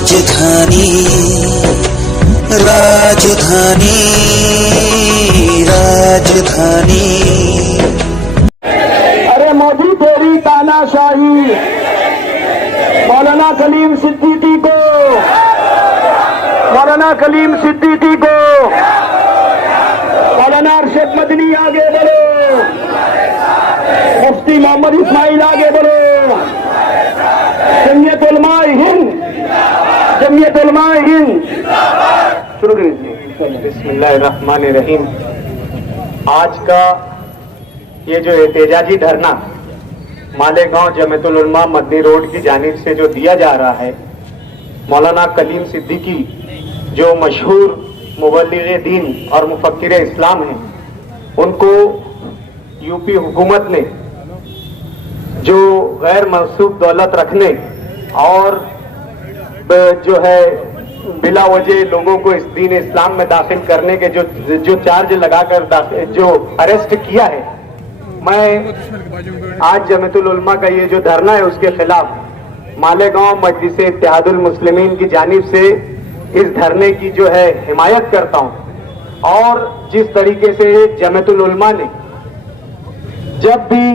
राजधानी राजधानी राजधानी। अरे मोदी तेरी तानाशाही, मौलाना कलीम सिद्दीकी को, मौलाना कलीम सिद्दीकी को, मौलाना अरशद मदनी आगे बढ़ो, मुफ्ती मोहम्मद इस्माइल आगे बढ़ो, जमीयत उलमाए हिंद, जमीयत उलमाए हिंद। शुरू करिए। बिस्मिल्लाहिर्रहमानिर्रहीम। आज का ये जो एहतजाजी धरना मालेगांव जमीयतुल उलमा मदनी रोड की जानिब से जो दिया जा रहा है, मौलाना कलीम सिद्दीकी जो मशहूर मुबल्लिग़ दीन और मुफक्किर इस्लाम हैं, उनको यूपी हुकूमत ने जो गैर मंसूब दौलत रखने और जो है बिला वजह लोगों को इस दीन इस्लाम में दाखिल करने के जो चार्ज लगाकर जो अरेस्ट किया है, मैं आज जमीयतुल उलमा का ये जो धरना है उसके खिलाफ मालेगांव मजलिस इत्तेहादुल मुस्लिमीन की जानिब से इस धरने की जो है हिमायत करता हूं। और जिस तरीके से जमीयतुल उलमा ने जब भी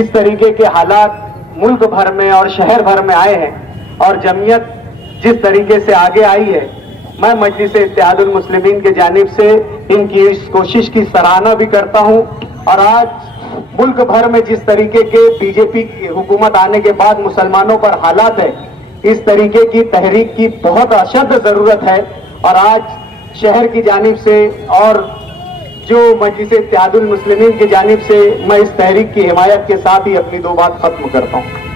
इस तरीके के हालात मुल्क भर में और शहर भर में आए हैं और जमीयत जिस तरीके से आगे आई है, मैं मजलिस इत्तेहादुल मुस्लिमीन के जानिब से इनकी इस कोशिश की सराहना भी करता हूं। और आज मुल्क भर में जिस तरीके के बीजेपी की हुकूमत आने के बाद मुसलमानों पर हालात है, इस तरीके की तहरीक की बहुत अशद जरूरत है। और आज शहर की जानिब से और जो मजलिस इत्तेहादुल मुस्लिमीन की जानिब से मैं इस तहरीक की हिमायत के साथ ही अपनी दो बात खत्म करता हूं।